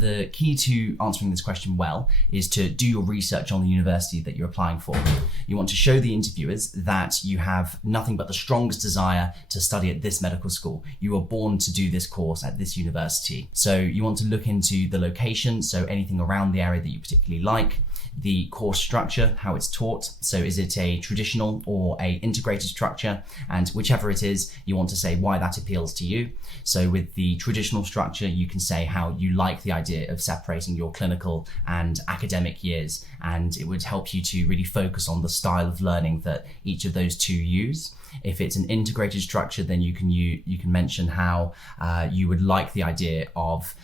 The key to answering this question well is to do your research on the university that you're applying for. You want to show the interviewers that you have nothing but the strongest desire to study at this medical school. You were born to do this course at this university. So you want to look into the location, so anything around the area that you particularly like, the course structure, how it's taught. So is it a traditional or a integrated structure? And whichever it is, you want to say why that appeals to you. So with the traditional structure, you can say how you like the idea of separating your clinical and academic years, and it would help you to really focus on the style of learning that each of those two use. If it's an integrated structure, then you can mention how you would like the idea of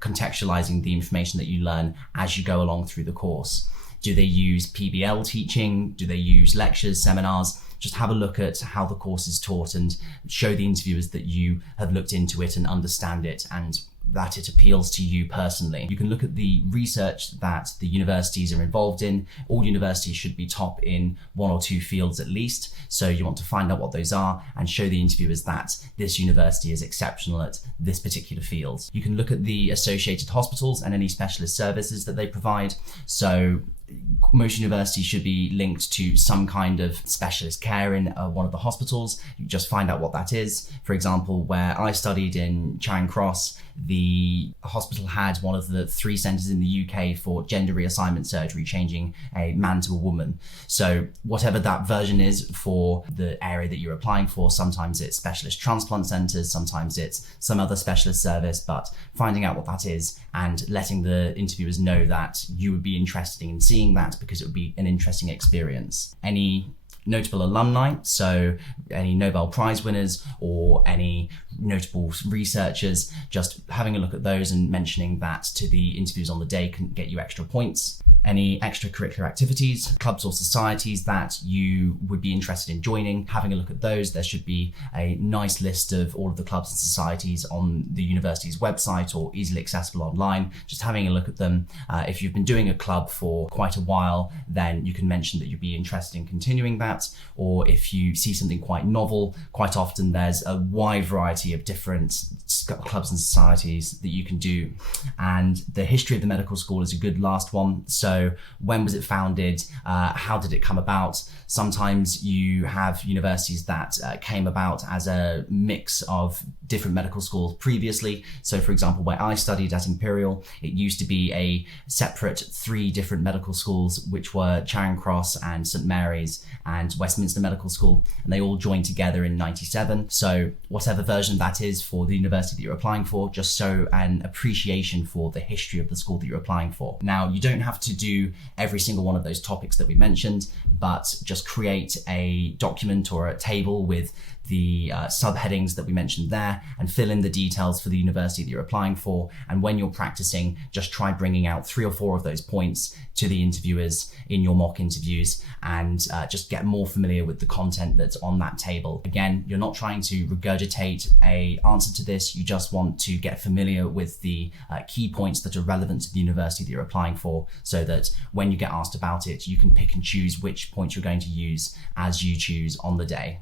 contextualizing the information that you learn as you go along through the course. Do they use PBL teaching? Do they use lectures, seminars? Just have a look at how the course is taught and show the interviewers that you have looked into it and understand it and that it appeals to you personally. You can look at the research that the universities are involved in. All universities should be top in one or two fields at least. So you want to find out what those are and show the interviewers that this university is exceptional at this particular field. You can look at the associated hospitals and any specialist services that they provide. So most universities should be linked to some kind of specialist care in one of the hospitals. You just find out what that is. For example, where I studied in Charing Cross, the hospital had one of the 3 centres in the UK for gender reassignment surgery, changing a man to a woman. So whatever that version is for the area that you're applying for, sometimes it's specialist transplant centres, sometimes it's some other specialist service, but finding out what that is and letting the interviewers know that you would be interested in seeing that because it would be an interesting experience. Any notable alumni, so any Nobel Prize winners or any notable researchers, just having a look at those and mentioning that to the interviews on the day can get you extra points. Any extracurricular activities, clubs or societies that you would be interested in joining, having a look at those. There should be a nice list of all of the clubs and societies on the university's website or easily accessible online. Just having a look at them. If you've been doing a club for quite a while, then you can mention that you'd be interested in continuing that. Or if you see something quite novel, quite often there's a wide variety of different clubs and societies that you can do. And the history of the medical school is a good last one. So when was it founded? How did it come about? Sometimes you have universities that came about as a mix of different medical schools previously. So for example, where I studied at Imperial, it used to be a separate 3 different medical schools, which were Charing Cross and St Mary's and Westminster Medical School, and they all joined together in 97. So whatever version that is for the university that you're applying for, just show an appreciation for the history of the school that you're applying for. Now, you don't have to do every single one of those topics that we mentioned, but just create a document or a table with the subheadings that we mentioned there and fill in the details for the university that you're applying for. And when you're practicing, just try bringing out 3 or 4 of those points to the interviewers in your mock interviews and just get more familiar with the content that's on that table. Again, you're not trying to regurgitate an answer to this. You just want to get familiar with the key points that are relevant to the university that you're applying for, so that when you get asked about it, you can pick and choose which points you're going to use as you choose on the day.